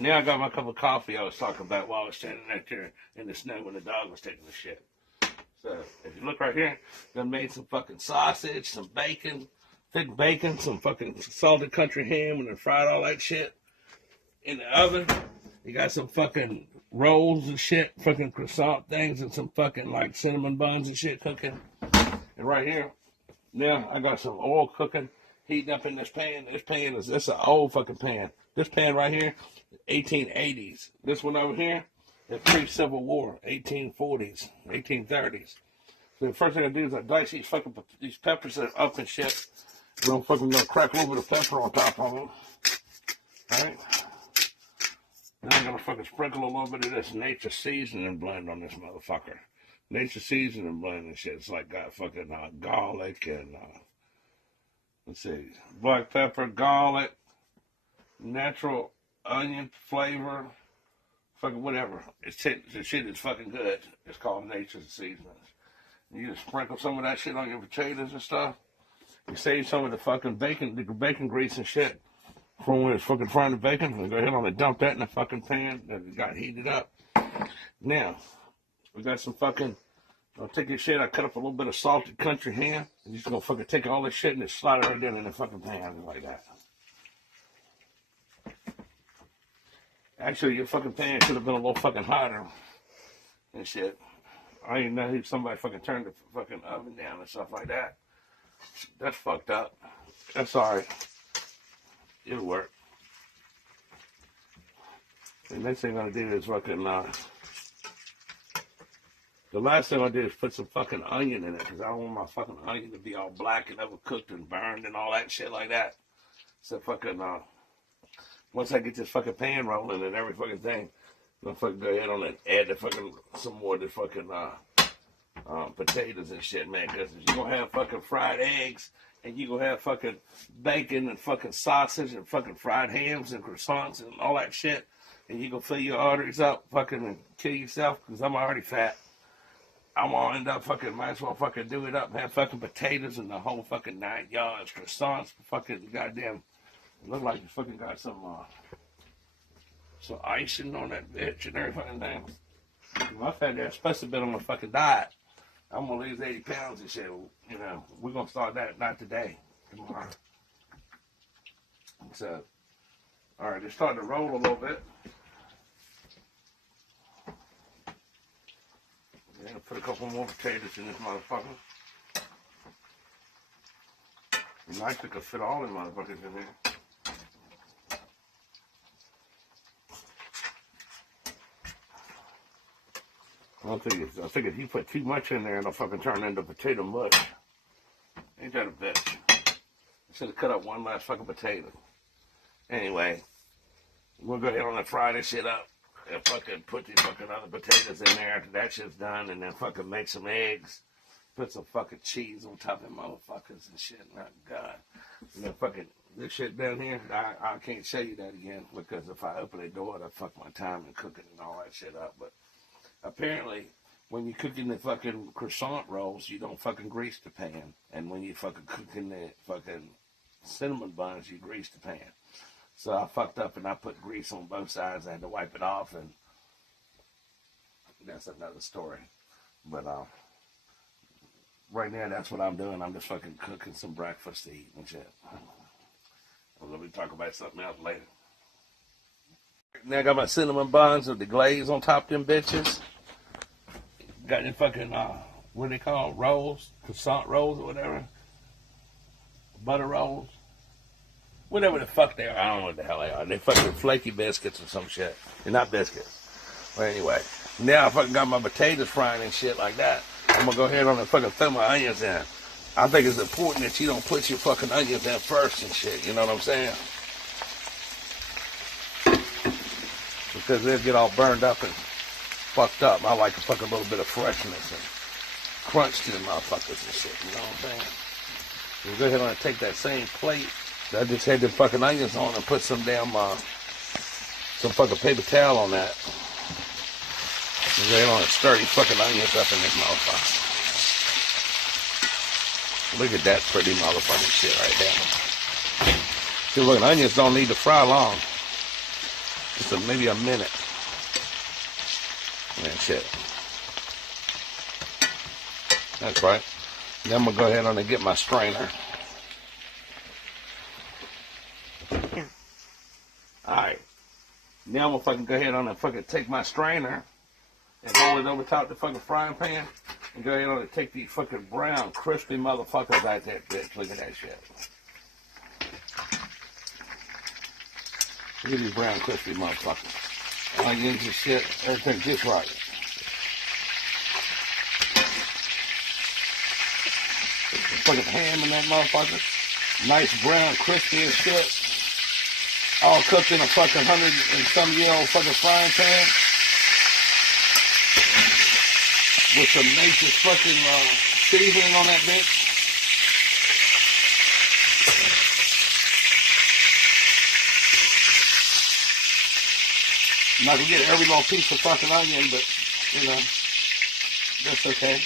Alright, now I got my cup of coffee I was talking about while I was standing out there in the snow when the dog was taking the shit. So, if you look right here, I made some fucking sausage, some bacon, thick bacon, some fucking salted country ham, and then fried all that shit in the oven. You got some fucking rolls and shit, fucking croissant things, and some fucking like cinnamon buns and shit cooking. And right here, now I got some oil cooking, heating up in this pan. This pan is, this an old fucking pan. This pan right here, 1880s. This one over here, it's pre-Civil War, 1840s, 1830s. So the first thing I do is I dice these peppers up and shit. And I'm fucking gonna crack a little bit of pepper on top of them. Alright? Now I'm gonna fucking sprinkle a little bit of this nature seasoning blend on this motherfucker. Nature seasoning blend and shit. It's like got fucking garlic and let's see, black pepper, garlic, natural onion flavor, fucking whatever. The shit is fucking good. It's called Nature's Seasonings. You just sprinkle some of that shit on your potatoes and stuff. You save some of the fucking bacon, the bacon grease and shit from when it's fucking frying the bacon. And go ahead and dump that in the fucking pan that got heated up. Now, we got some fucking, I'll take your shit, I cut up a little bit of salted country ham. And you're just gonna fucking take all this shit and just slide it right down in the fucking pan like that. Actually, your fucking pan should have been a little fucking hotter and shit. I didn't know if somebody fucking turned the fucking oven down and stuff like that. That's fucked up. That's alright. It'll work. The next thing I'm gonna do is fucking, the last thing I'll do is put some fucking onion in it, because I don't want my fucking onion to be all black and overcooked and burned and all that shit like that. So fucking, once I get this fucking pan rolling and every fucking thing, I'm gonna fucking go ahead on and add the fucking, some more of the fucking, potatoes and shit, man, because you're gonna have fucking fried eggs, and you're gonna have fucking bacon and fucking sausage and fucking fried hams and croissants and all that shit, and you're gonna fill your arteries up fucking and kill yourself, because I'm already fat. I'm gonna end up fucking, might as well fucking do it up, have fucking potatoes and the whole fucking 9 yards, croissants, fucking goddamn, look like you fucking got some icing on that bitch and every fucking thing. My fat ass supposed to be on a fucking diet. I'm gonna lose 80 pounds and shit. You know, we're gonna start that, not today, tomorrow. So, all right, it's starting to roll a little bit. Yeah, put a couple more potatoes in this motherfucker. Nice, we could fit all the motherfuckers in there. I think if you put too much in there, it'll fucking turn into potato mush. Ain't that a bitch? I should have cut up one last fucking potato. Anyway, we'll go ahead and fry this shit up and fucking put these fucking other potatoes in there after that shit's done, and then fucking make some eggs. Put some fucking cheese on top of them motherfuckers and shit. My God. And then fucking this shit down here, I can't show you that again, because if I open the door, it'll fuck my time and cooking and all that shit up. But apparently, when you're cooking the fucking croissant rolls, you don't fucking grease the pan. And when you fucking cooking the fucking cinnamon buns, you grease the pan. So I fucked up and I put grease on both sides. I had to wipe it off, and that's another story. But right now, that's what I'm doing. I'm just fucking cooking some breakfast to eat and shit. We'll be talking about something else later. Now I got my cinnamon buns with the glaze on top of them bitches. Got them fucking, what do they call rolls? Croissant rolls or whatever. Butter rolls. Whatever the fuck they are. I don't know what the hell they are. They fucking flaky biscuits or some shit. They're not biscuits. But anyway, now I fucking got my potatoes frying and shit like that. I'm gonna go ahead on and fucking throw my onions in. I think it's important that you don't put your fucking onions in first and shit. You know what I'm saying? Because they'll get all burned up and fucked up. I like a fucking little bit of freshness and crunch to the motherfuckers and shit. You know what I'm saying? We'll go ahead and take that same plate that I just had the fucking onions on and put some damn, some fucking paper towel on that. We'll go ahead and stir these fucking onions up in this motherfucker. Look at that pretty motherfucking shit right there. See, look, onions don't need to fry long. Just maybe a minute. And shit. That's right. Then I'm going to go ahead on and get my strainer. Yeah. Alright. Now I'm going to fucking go ahead on and fucking take my strainer and hold it over top the fucking frying pan and go ahead on and take these fucking brown, crispy motherfuckers out there, bitch. Look at that shit. Look at these brown, crispy motherfuckers. Onions and shit, everything just right. Fucking ham in that motherfucker. Nice brown, crispy as shit. All cooked in a fucking 100 and some year old fucking frying pan. With some nature's fucking seasoning on that bitch. I'm not gonna get every little piece of fucking onion, but, you know, that's okay.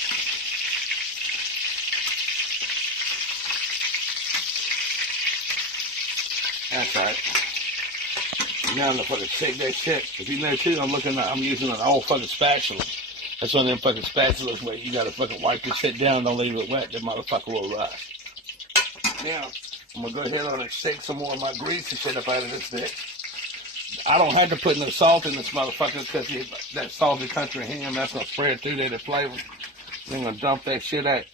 That's right. Now I'm gonna fucking shake that shit. If you know too, I'm using an old fucking spatula. That's one of them fucking spatulas where you gotta fucking wipe your shit down, don't leave it wet, that motherfucker will rust. Now, I'm gonna go ahead on and shake some more of my grease and shit up out of this bitch. I don't have to put no salt in this motherfucker because that salty country ham, that's gonna spread through there, the flavor. Then I'm gonna dump that shit out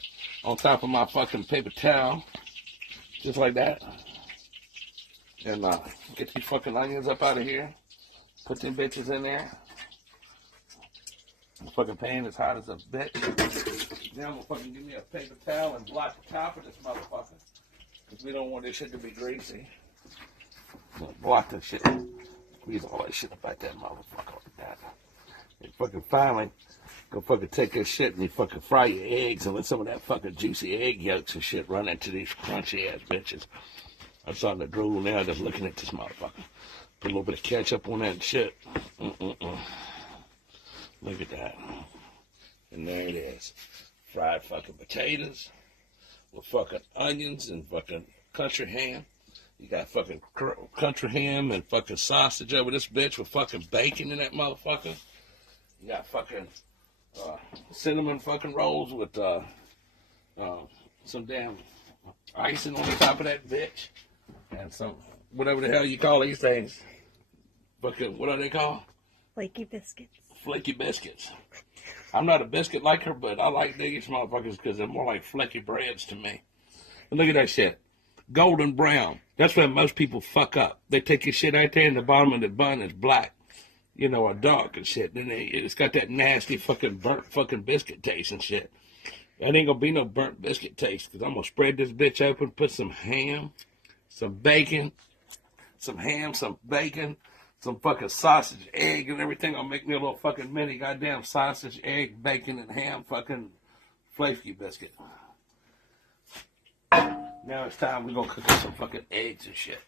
on top of my fucking paper towel. Just like that. And get these fucking onions up out of here. Put them bitches in there. The fucking pan is hot as a bitch. Now I'm gonna fucking give me a paper towel and block the top of this motherfucker. Because we don't want this shit to be greasy. I'm gonna block this shit. Squeeze all that shit up out that motherfucker like that. And fucking finally, go fucking take this shit and you fucking fry your eggs and let some of that fucking juicy egg yolks and shit run into these crunchy ass bitches. I'm starting to drool now just looking at this motherfucker. Put a little bit of ketchup on that shit. Look at that. And there it is. Fried fucking potatoes with fucking onions and fucking country ham. You got fucking country ham and fucking sausage over this bitch with fucking bacon in that motherfucker. You got fucking cinnamon fucking rolls with some damn icing on the top of that bitch. And some, whatever the hell you call these things. Fucking, what are they called? Flaky biscuits. Flaky biscuits. I'm not a biscuit liker, but I like these motherfuckers because they're more like flaky breads to me. And look at that shit. Golden brown. That's where most people fuck up. They take your shit out there and the bottom of the bun is black. You know, or dark and shit. Then it's got that nasty fucking burnt fucking biscuit taste and shit. That ain't gonna be no burnt biscuit taste because I'm gonna spread this bitch open, put some ham, some bacon, some ham, some bacon, some fucking sausage, egg, and everything. I'll make me a little fucking mini goddamn sausage, egg, bacon, and ham fucking flaky biscuit. Now it's time we're gonna cook up some fucking eggs and shit.